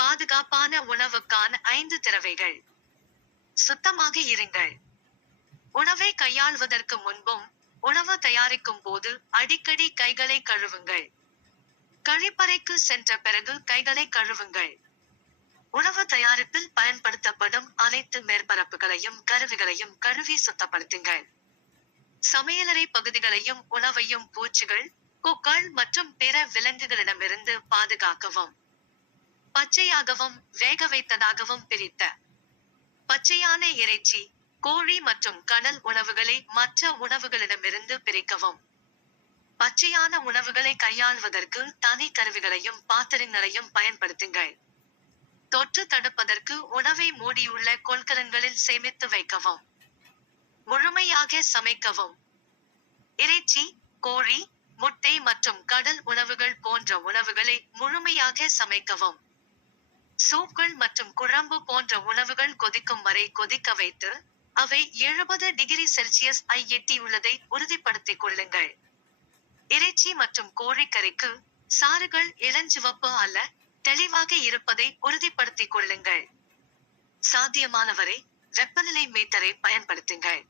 பாதுகாப்பான உணவுக்கான 5 திறவைகள். சுத்தமாக இருங்கள். உணவை கையாள்வதற்கு முன்பும், உணவு தயாரிக்கும் போது அடிக்கடி கைகளை கழுவுங்கள். கழிப்பறைக்கு சென்ற பிறகு கைகளை கழுவுங்கள். உணவு தயாரிப்பில் பயன்படுத்தப்படும் அனைத்து மேற்பரப்புகளையும் கருவிகளையும் கழுவி சுத்தப்படுத்துங்கள். சமையலறை பகுதிகளையும் உணவையும் பூச்சிகள், கொக்கள் மற்றும் பிற விலங்குகளிடமிருந்து பாதுகாக்கவும். பச்சையாகவும் வேக வைத்ததாகவும் பிரித்த பச்சையான இறைச்சி, கோழி மற்றும் கடல் உணவுகளை மற்ற உணவுகளிடமிருந்து பிரிக்கவும். பச்சையான உணவுகளை கையாள்வதற்கு தனி கருவிகளையும் பாத்திரங்களையும் பயன்படுத்துங்கள். தொற்று தடுப்பதற்கு உணவை மூடியுள்ள கொள்கலன்களில் சேமித்து வைக்கவும். முழுமையாக சமைக்கவும். இறைச்சி, கோழி, முட்டை மற்றும் கடல் உணவுகள் போன்ற உணவுகளை முழுமையாக சமைக்கவும். சூப்கள் மற்றும் குழம்பு போன்ற உணவுகள் கொதிக்கும் வரை கொதிக்க வைத்து, அவை 70°C ஐ எட்டியுள்ளதை உறுதிப்படுத்திக் கொள்ளுங்கள். இறைச்சி மற்றும் கோழிக்கறிக்கு, சாறுகள் இளஞ்சிவப்பு அல்ல, தெளிவாக இருப்பதை உறுதிப்படுத்திக் கொள்ளுங்கள். சாத்தியமானவரை வெப்பநிலை மீட்டரை பயன்படுத்துங்கள்.